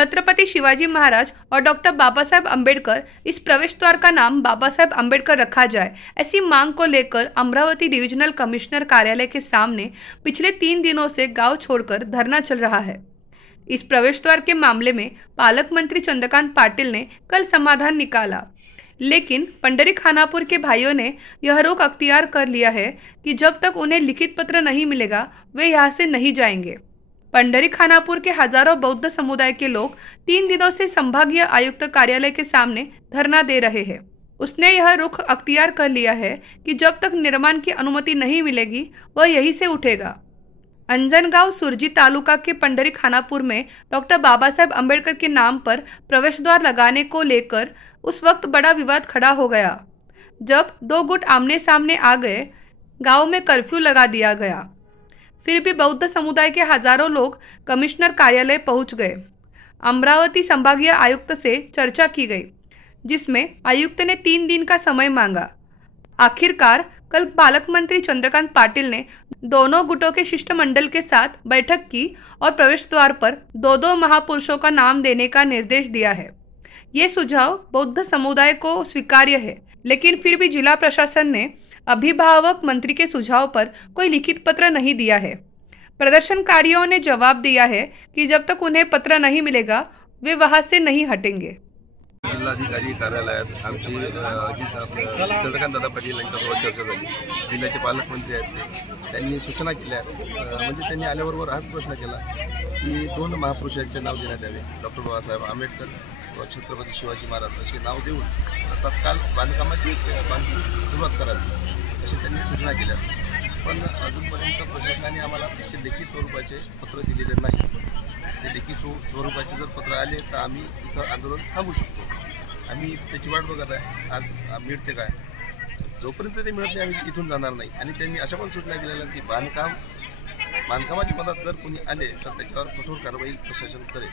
छत्रपति शिवाजी महाराज और डॉक्टर बाबा साहेब अम्बेडकर इस प्रवेश द्वार का नाम बाबा साहेब अम्बेडकर रखा जाए, ऐसी मांग को लेकर अमरावती डिविजनल कमिश्नर कार्यालय के सामने पिछले 3 दिनों से गांव छोड़कर धरना चल रहा है। इस प्रवेश द्वार के मामले में पालक मंत्री चंद्रकांत पाटिल ने कल समाधान निकाला, लेकिन पंडरी खानापुर के भाइयों ने यह रुख अख्तियार कर लिया है कि जब तक उन्हें लिखित पत्र नहीं मिलेगा वे यहाँ से नहीं जाएंगे। पंडरी खानापुर के हजारों बौद्ध समुदाय के लोग 3 दिनों से संभागीय आयुक्त कार्यालय के सामने धरना दे रहे हैं। उसने यह रुख अख्तियार कर लिया है कि जब तक निर्माण की अनुमति नहीं मिलेगी वह यहीं से उठेगा। अंजनगांव सुरजी तालुका के पंडरी खानापुर में डॉक्टर बाबा साहेब अम्बेडकर के नाम पर प्रवेश द्वार लगाने को लेकर उस वक्त बड़ा विवाद खड़ा हो गया। जब 2 गुट आमने सामने आ गए, गांव में कर्फ्यू लगा दिया गया। फिर भी बौद्ध समुदाय के हजारों लोग कमिश्नर कार्यालय पहुंच गए। अमरावती संभागीय आयुक्त से चर्चा की गई, जिसमें आयुक्त ने 3 दिन का समय मांगा। आखिरकार कल पालक मंत्री चंद्रकांत पाटिल ने दोनों गुटों के शिष्टमंडल के साथ बैठक की और प्रवेश द्वार पर 2 महापुरुषों का नाम देने का निर्देश दिया है। ये सुझाव बौद्ध समुदाय को स्वीकार्य है, लेकिन फिर भी जिला प्रशासन ने अभिभावक मंत्री के सुझाव पर कोई लिखित पत्र नहीं दिया है। प्रदर्शनकारियों ने जवाब दिया है कि जब तक उन्हें पत्र नहीं मिलेगा वे वहां से नहीं हटेंगे। जिल्हाधिकारी कार्यालयात आमची चंद्रकांत दादा पाटील यांच्यासोबत चर्चा झाली। जिल्ह्याचे पालकमंत्री आहेत त्यांनी सूचना केल्या, म्हणजे त्यांनी आल्याबरोबर हाच प्रश्न केला की 2 महापुरुषांचे नाव देण्यात यावे, डॉक्टर बाबासाहेब आंबेडकर व छत्रपती शिवाजी महाराज असे नाव देऊन तत्काल बांधकामाची सुरुवात करावी अशी त्यांनी सूचना केल्या। पण अजूनपर्यंत प्रशासनाने आम्हाला तसे लेखी स्वरूपाचे पत्र दिलेले नाही। ते लेखी स्वरूपाचे जर पत्र आले तर आम्ही इथं आंदोलन थांबवू शकतो। आम्ही त्याची वाट बघत आहे, आज मिळते काय। जोपर्यंत ते मिळत नाही आम्ही इथून जाणार नाही। आणि त्यांनी अशा पण सूचना केलेल्या की बांधकामाची मदत जर कोणी आले तर त्याच्यावर कठोर कारवाई प्रशासन करेल।